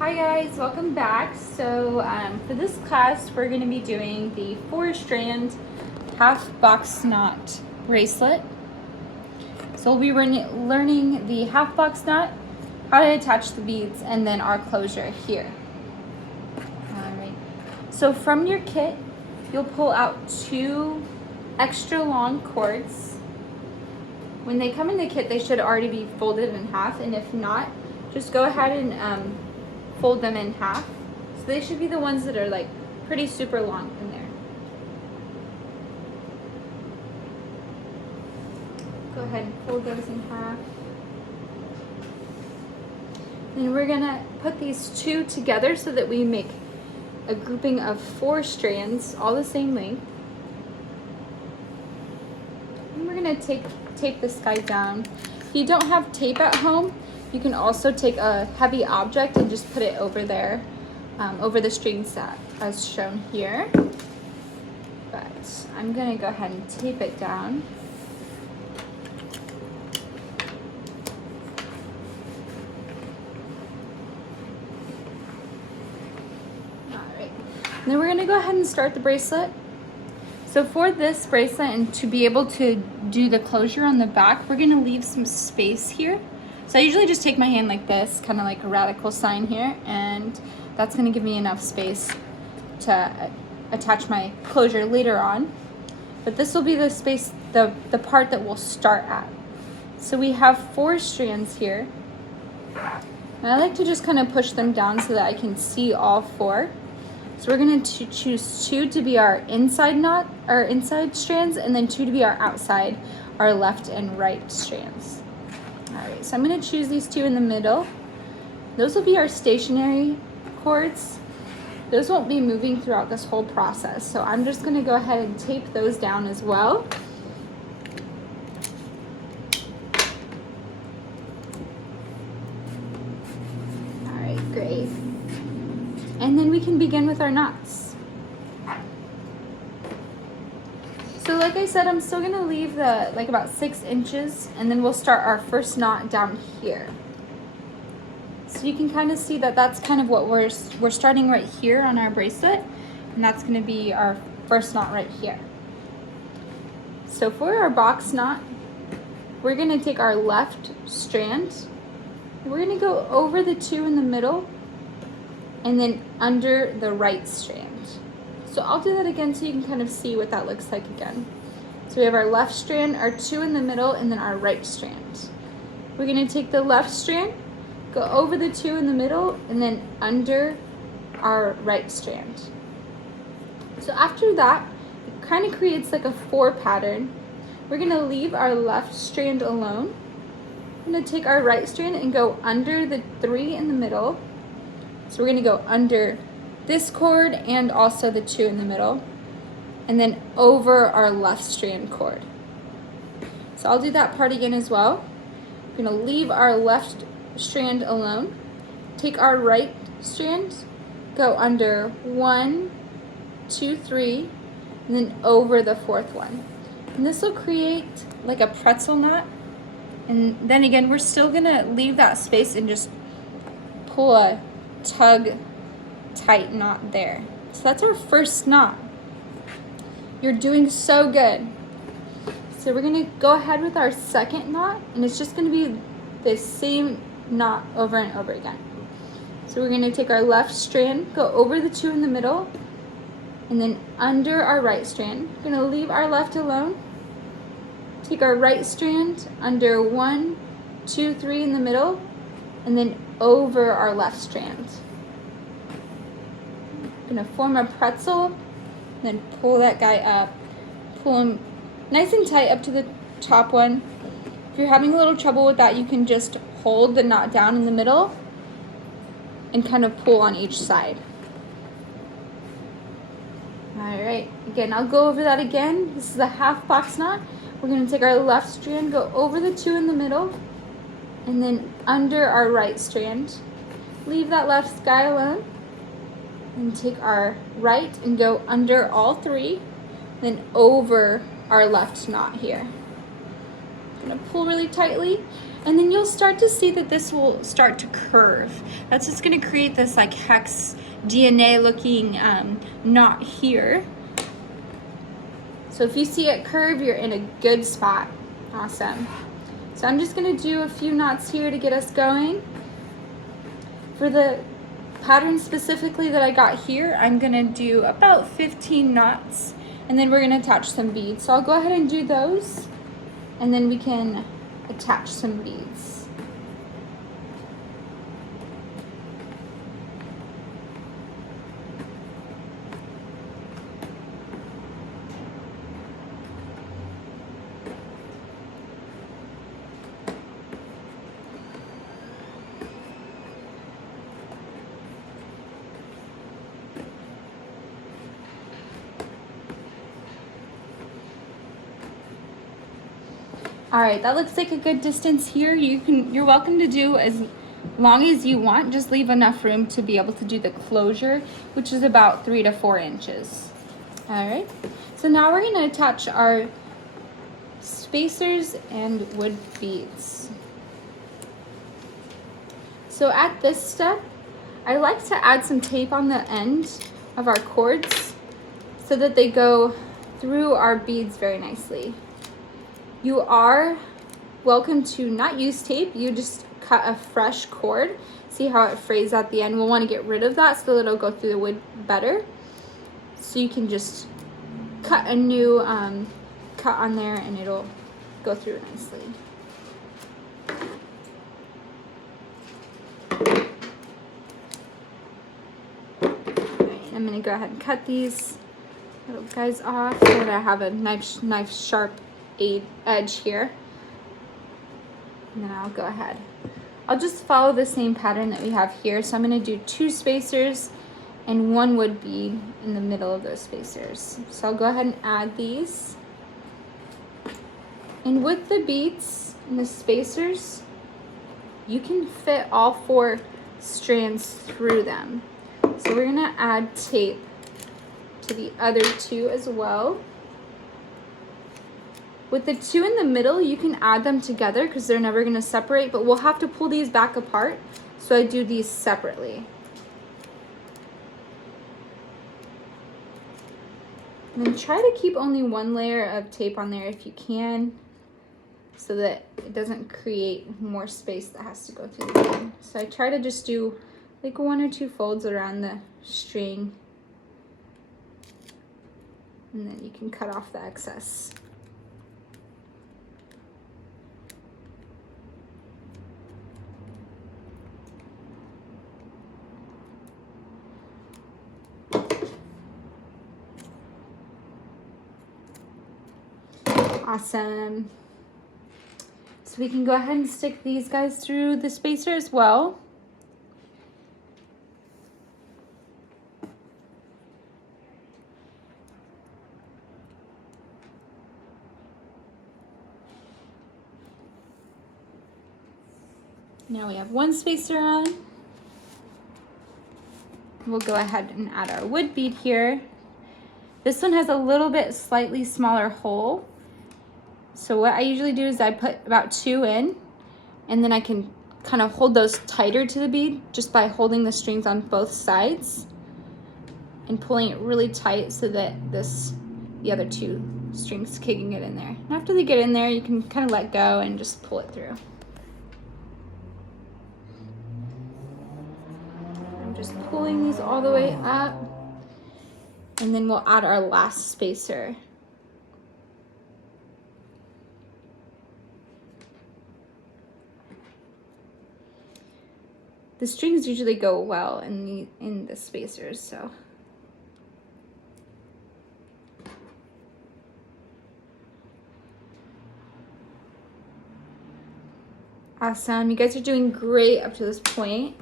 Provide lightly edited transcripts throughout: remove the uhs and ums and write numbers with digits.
Hi guys, welcome back. So for this class, we're going to be doing the 4-strand half box knot bracelet. So we'll be learning the half box knot, how to attach the beads, and then our closure here. Alright. So from your kit, you'll pull out 2 extra long cords. When they come in the kit, they should already be folded in half, and if not, just go ahead and fold them in half. So they should be the ones that are like pretty super long in there. Go ahead and fold those in half. And we're gonna put these 2 together so that we make a grouping of 4 strands, all the same length. And we're gonna tape this guy down. If you don't have tape at home, you can also take a heavy object and just put it over there, over the string set as shown here. But I'm gonna go ahead and tape it down. All right, and then we're gonna go ahead and start the bracelet. So for this bracelet, and to be able to do the closure on the back, we're gonna leave some space here. So I usually just take my hand like this, kind of like a radical sign here, and that's gonna give me enough space to attach my closure later on. But this will be the space, the part that we'll start at. So we have 4 strands here. And I like to just kind of push them down so that I can see all 4. So we're gonna choose 2 to be our inside knot, our inside strands, and then 2 to be our outside, our left and right strands. Alright, so I'm going to choose these 2 in the middle. Those will be our stationary cords. Those won't be moving throughout this whole process. So I'm just going to go ahead and tape those down as well. Alright, great. And then we can begin with our knots. So like I said, I'm still gonna leave like about 6 inches, and then we'll start our first knot down here. So you can kind of see that that's kind of what we're starting right here on our bracelet, and that's gonna be our first knot right here. So for our box knot, we're gonna take our left strand, we're gonna go over the 2 in the middle, and then under the right strand. So I'll do that again so you can kind of see what that looks like again. So we have our left strand, our 2 in the middle, and then our right strand. We're going to take the left strand, go over the 2 in the middle, and then under our right strand. So after that, it kind of creates like a 4 pattern. We're going to leave our left strand alone. I'm going to take our right strand and go under the 3 in the middle. So we're going to go under this cord and also the 2 in the middle, and then over our left strand cord. So I'll do that part again as well. We're going to leave our left strand alone, take our right strand, go under 1, 2, 3, and then over the 4th one. And this will create like a pretzel knot. And then again, we're still going to leave that space and just pull a tug tight knot there. So that's our first knot. You're doing so good. So we're gonna go ahead with our second knot, and it's just gonna be the same knot over and over again. So we're gonna take our left strand, go over the 2 in the middle, and then under our right strand. We're gonna leave our left alone, take our right strand under 1, 2, 3 in the middle, and then over our left strand. Gonna form a pretzel, then pull that guy up, pull him nice and tight up to the top one. If you're having a little trouble with that, you can just hold the knot down in the middle and kind of pull on each side. All right, again, I'll go over that again. This is a half box knot. We're gonna take our left strand, go over the 2 in the middle, and then under our right strand. Leave that left guy alone. And take our right and go under all 3, then over our left knot here. I'm gonna pull really tightly. And then you'll start to see that this will start to curve. That's just gonna create this like hex DNA looking knot here. So if you see it curve, you're in a good spot. Awesome. So I'm just gonna do a few knots here to get us going. For the pattern specifically that I got here, I'm gonna do about 15 knots, and then we're gonna attach some beads. So I'll go ahead and do those, and then we can attach some beads. All right, that looks like a good distance here. You're welcome to do as long as you want. Just leave enough room to be able to do the closure, which is about 3 to 4 inches. All right, so now we're gonna attach our spacers and wood beads. So at this step, I like to add some tape on the end of our cords so that they go through our beads very nicely. You are welcome to not use tape. You just cut a fresh cord. See how it frays at the end? We'll want to get rid of that so that it'll go through the wood better. So you can just cut a new cut on there and it'll go through nicely. Alright, I'm gonna go ahead and cut these little guys off so that I have a nice sharp edge here. And then I'll go ahead. I'll just follow the same pattern that we have here. So I'm going to do 2 spacers and 1 wood bead in the middle of those spacers. So I'll go ahead and add these. And with the beads and the spacers, you can fit all 4 strands through them. So we're going to add tape to the other 2 as well. With the 2 in the middle, you can add them together because they're never going to separate, but we'll have to pull these back apart, so I do these separately. And then try to keep only 1 layer of tape on there if you can, so that it doesn't create more space that has to go through the bead. So I try to just do like 1 or 2 folds around the string, and then you can cut off the excess. Awesome. So we can go ahead and stick these guys through the spacer as well. Now we have 1 spacer on. We'll go ahead and add our wood bead here. This one has a little bit slightly smaller hole. So what I usually do is I put about 2 in, and then I can kind of hold those tighter to the bead just by holding the strings on both sides and pulling it really tight so that the other 2 strings can get in there. And after they get in there, you can kind of let go and just pull it through. I'm just pulling these all the way up, and then we'll add our last spacer. The strings usually go well in the spacers, so. Awesome, you guys are doing great up to this point.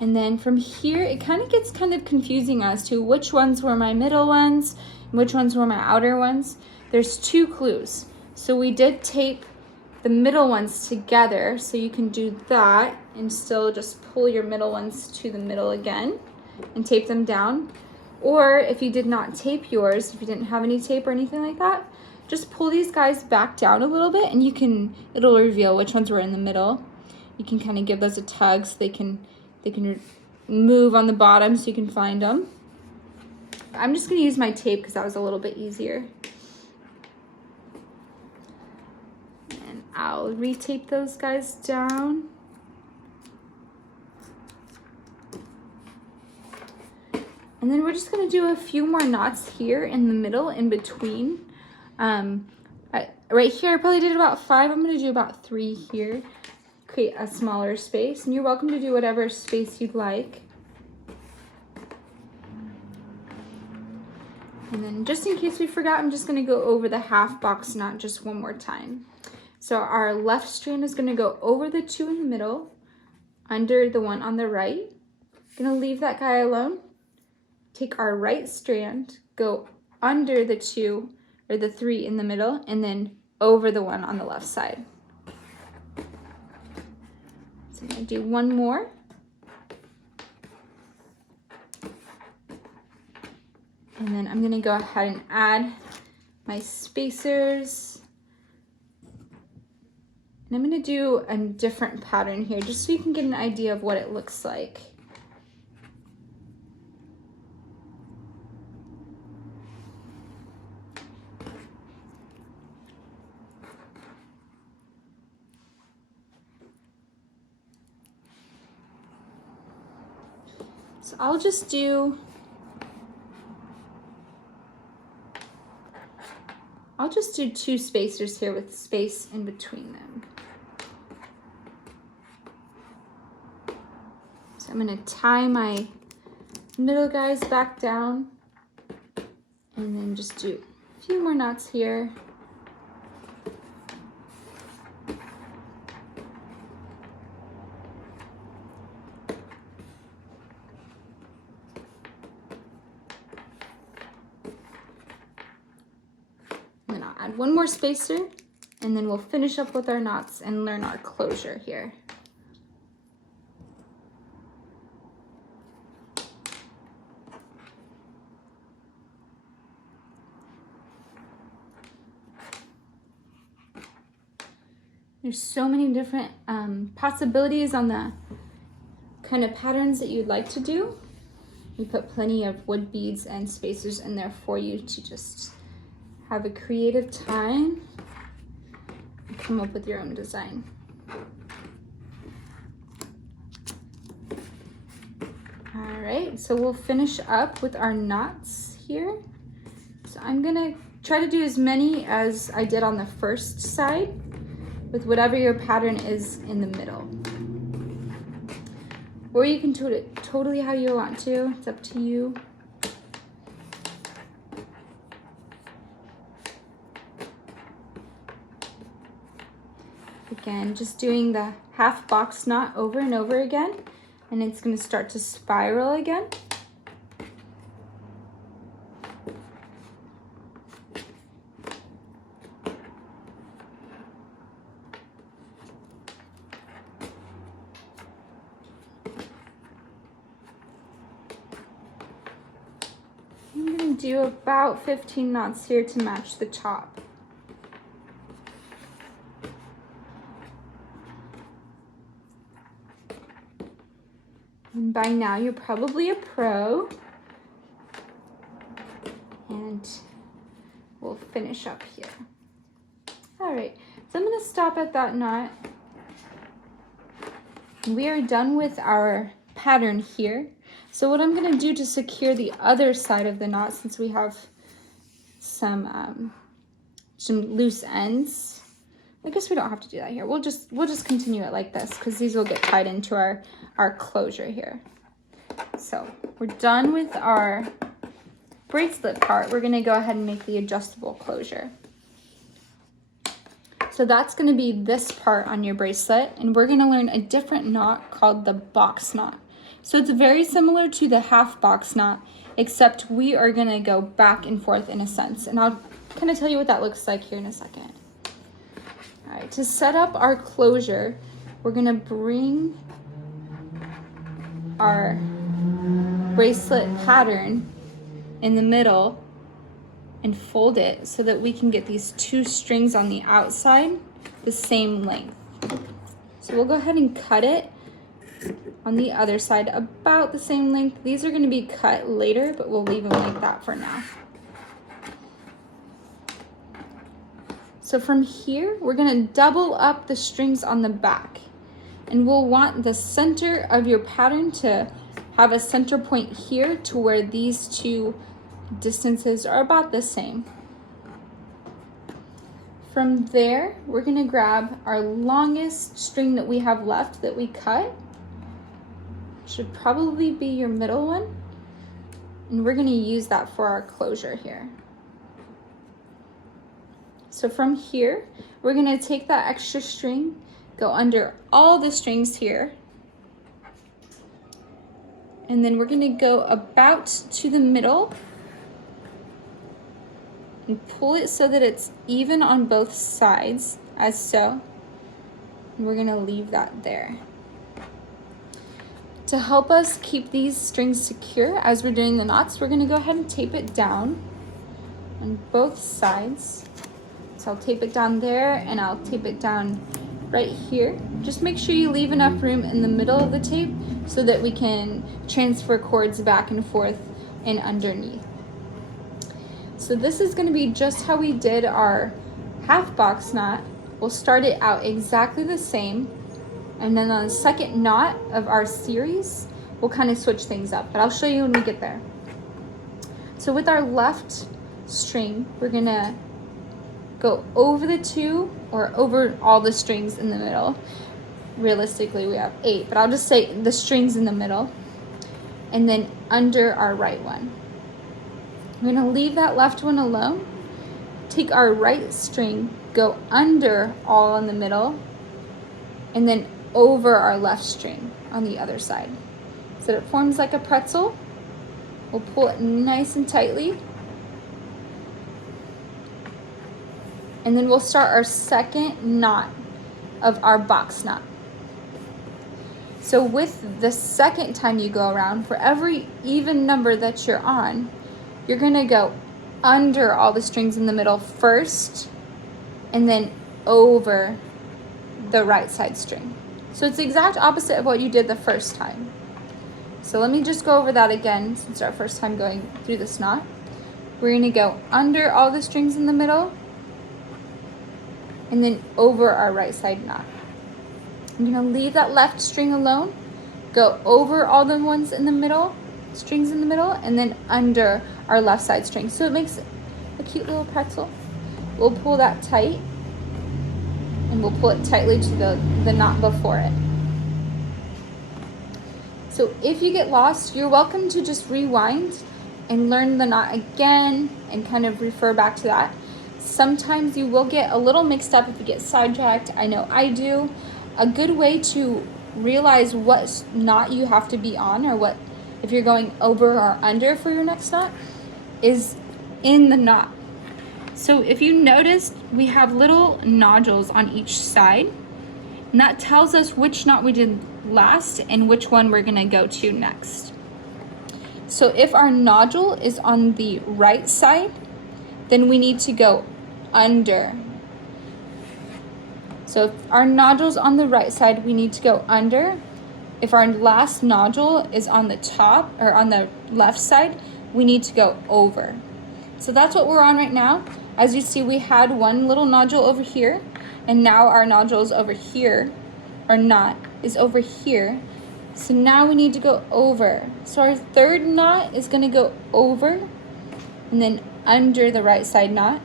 And then from here, it kind of gets confusing as to which ones were my middle ones and which ones were my outer ones. There's 2 clues. So we did tape the middle ones together, so you can do that and still just pull your middle ones to the middle again and tape them down. Or if you did not tape yours, if you didn't have any tape or anything like that, just pull these guys back down a little bit, and it'll reveal which ones were in the middle. You can kind of give those a tug so they can move on the bottom so you can find them. I'm just gonna use my tape because that was a little bit easier. And I'll retape those guys down. And then we're just gonna do a few more knots here in the middle, in between. Right here, I probably did about 5. I'm gonna do about 3 here. Create a smaller space, and you're welcome to do whatever space you'd like. And then just in case we forgot, I'm just gonna go over the half box knot just one more time. So our left strand is gonna go over the 2 in the middle, under the one on the right. Gonna leave that guy alone. Take our right strand, go under the 2 or the 3 in the middle, and then over the one on the left side. So I'm gonna do one more. And then I'm gonna go ahead and add my spacers. And I'm gonna do a different pattern here just so you can get an idea of what it looks like. So I'll just do two spacers here with space in between them. So I'm gonna tie my middle guys back down and then just do a few more knots here. Add one more spacer, and then we'll finish up with our knots and learn our closure here. There's so many different possibilities on the kind of patterns that you'd like to do. We put plenty of wood beads and spacers in there for you to just have a creative time and come up with your own design. All right, so we'll finish up with our knots here. So I'm gonna try to do as many as I did on the first side with whatever your pattern is in the middle. Or you can do it totally how you want to, it's up to you. Again, just doing the half box knot over and over again, and it's going to start to spiral again. I'm going to do about 15 knots here to match the top. And by now you're probably a pro, and we'll finish up here. All right, so I'm gonna stop at that knot. We are done with our pattern here. So what I'm gonna do to secure the other side of the knot, since we have some loose ends, I guess we don't have to do that here. We'll just continue it like this because these will get tied into our closure here. So we're done with our bracelet part. We're gonna go ahead and make the adjustable closure. So that's gonna be this part on your bracelet, and we're gonna learn a different knot called the box knot. So it's very similar to the half box knot, except we are gonna go back and forth in a sense. And I'll kind of tell you what that looks like here in a second. All right, to set up our closure, we're gonna bring our bracelet pattern in the middle and fold it so that we can get these two strings on the outside the same length. So we'll go ahead and cut it on the other side about the same length. These are going to be cut later, but we'll leave them like that for now. So from here, we're going to double up the strings on the back, and we'll want the center of your pattern to have a center point here to where these two distances are about the same. From there, we're going to grab our longest string that we have left that we cut. Should probably be your middle one, and we're going to use that for our closure here. So from here, we're going to take that extra string, go under all the strings here, and then we're going to go about to the middle and pull it so that it's even on both sides, as so. And we're going to leave that there. To help us keep these strings secure as we're doing the knots, we're going to go ahead and tape it down on both sides. So I'll tape it down there, and I'll tape it down right here. Just make sure you leave enough room in the middle of the tape so that we can transfer cords back and forth and underneath. So this is going to be just how we did our half box knot. We'll start it out exactly the same, and then on the second knot of our series, we'll kind of switch things up, but I'll show you when we get there. So with our left string, we're going to go over the two or over all the strings in the middle. Realistically, we have 8, but I'll just say the strings in the middle, and then under our right one. We're going to leave that left one alone. Take our right string, go under all in the middle, and then over our left string on the other side. So that it forms like a pretzel. We'll pull it nice and tightly. And then we'll start our second knot of our box knot. So with the second time you go around, for every even number that you're on, you're going to go under all the strings in the middle first, and then over the right side string. So it's the exact opposite of what you did the first time. So let me just go over that again, since it's our first time going through this knot. We're going to go under all the strings in the middle, and then over our right side knot. I'm going to leave that left string alone, go over all the ones in the middle, strings in the middle, and then under our left side string. So it makes a cute little pretzel. We'll pull that tight, and we'll pull it tightly to the knot before it. So if you get lost, you're welcome to just rewind and learn the knot again and kind of refer back to that. Sometimes you will get a little mixed up if you get sidetracked. I know I do. A good way to realize what knot you have to be on, or what, if you're going over or under for your next knot, is in the knot. So if you noticed, we have little nodules on each side, and that tells us which knot we did last and which one we're gonna go to next. So if our nodule is on the right side, then we need to go under. So if our nodule's on the right side, we need to go under. If our last nodule is on the top or on the left side, we need to go over. So that's what we're on right now. As you see, we had one little nodule over here, and now our nodule is over here, or knot is over here. So now we need to go over. So our third knot is going to go over and then under the right side knot.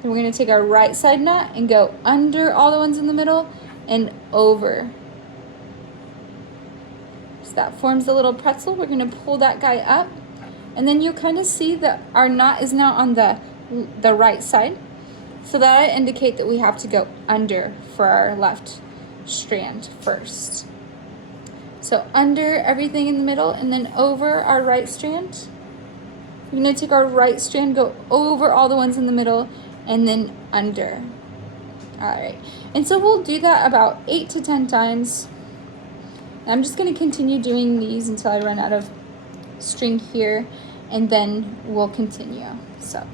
Then we're going to take our right side knot and go under all the ones in the middle and over. So that forms a little pretzel. We're going to pull that guy up, and then you'll kind of see that our knot is now on the right side. So that indicate that we have to go under for our left strand first. So under everything in the middle and then over our right strand. We're going to take our right strand, go over all the ones in the middle, and then under. Alright, and so we'll do that about 8 to 10 times. I'm just going to continue doing these until I run out of string here. and then we'll continue. So.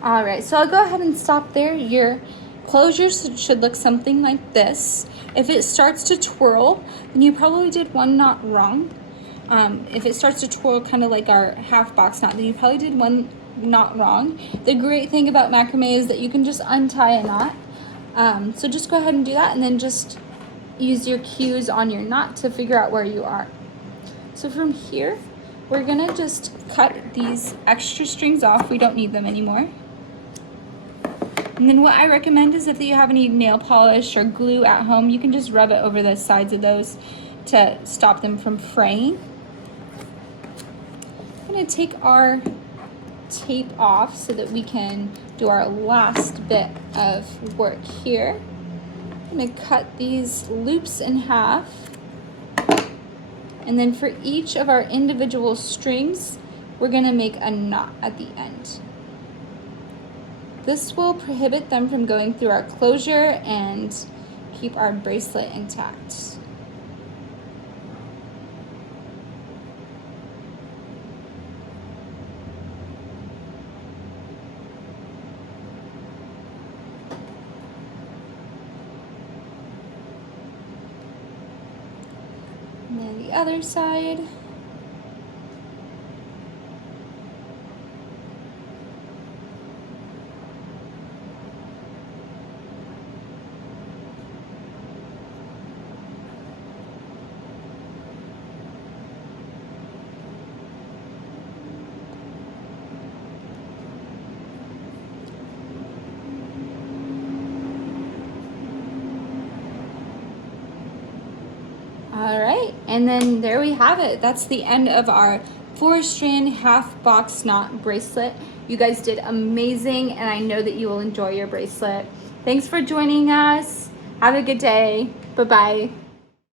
All right, so I'll go ahead and stop there. Your closure should look something like this. If it starts to twirl, then you probably did one knot wrong. If it starts to twirl kind of like our half box knot, then you probably did one knot wrong. The great thing about macrame is that you can just untie a knot. So just go ahead and do that, and then just use your cues on your knot to figure out where you are. So from here, we're gonna just cut these extra strings off. We don't need them anymore. And then what I recommend is if you have any nail polish or glue at home, you can just rub it over the sides of those to stop them from fraying. I'm gonna take our tape off so that we can do our last bit of work here. I'm gonna cut these loops in half. And then for each of our individual strings, we're gonna make a knot at the end. This will prohibit them from going through our closure and keep our bracelet intact. And then the other side. All right, and then there we have it. That's the end of our 4-strand half box knot bracelet. You guys did amazing, and I know that you will enjoy your bracelet. Thanks for joining us. Have a good day. Bye-bye.